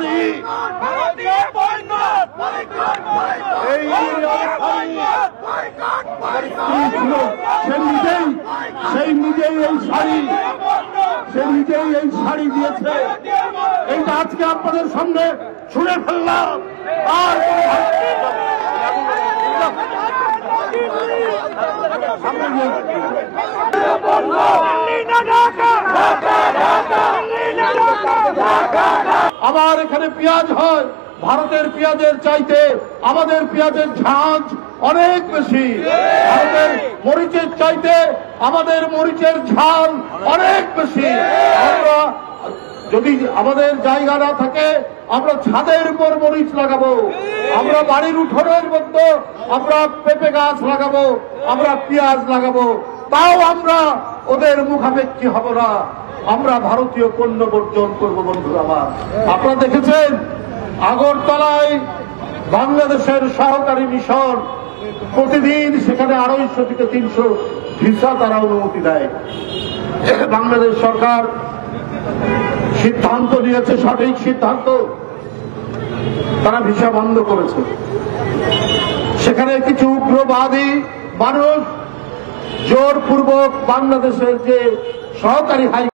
শাড়ি, এই সে নিজেই এই শাড়ি, সে নিজেই এই শাড়ি দিয়েছে। এইটা আজকে আপনাদের সামনে ছুঁড়ে ফেললাম। আর আবার এখানে পেঁয়াজ হয়, ভারতের পেঁয়াজের চাইতে আমাদের পেঁয়াজের ঝাঁঝ অনেক বেশি, ভারতের মরিচের চাইতে আমাদের মরিচের ঝাল অনেক বেশি। আমরা যদি আমাদের জায়গা না থাকে আমরা ছাদের উপর মরিচ লাগাবো, আমরা বাড়ির উঠোনের মধ্যে আমরা পেঁপে গাছ লাগাবো, আমরা পেঁয়াজ লাগাবো, তাও আমরা ওদের মুখাপেক্ষী হব না। আমরা ভারতীয় পণ্য বর্জন করবো। বন্ধুরা আমার, আপনারা দেখেছেন আগরতলায় বাংলাদেশের সহকারী মিশন প্রতিদিন সেখানে 250 থেকে 300 ভিসা তারা অনুমতি দেয়। বাংলাদেশ সরকার সিদ্ধান্ত নিয়েছে, সঠিক সিদ্ধান্ত, তারা ভিসা বন্ধ করেছে। সেখানে কিছু উগ্রবাদী মানুষ জোরপূর্বক বাংলাদেশের যে সহকারী হাই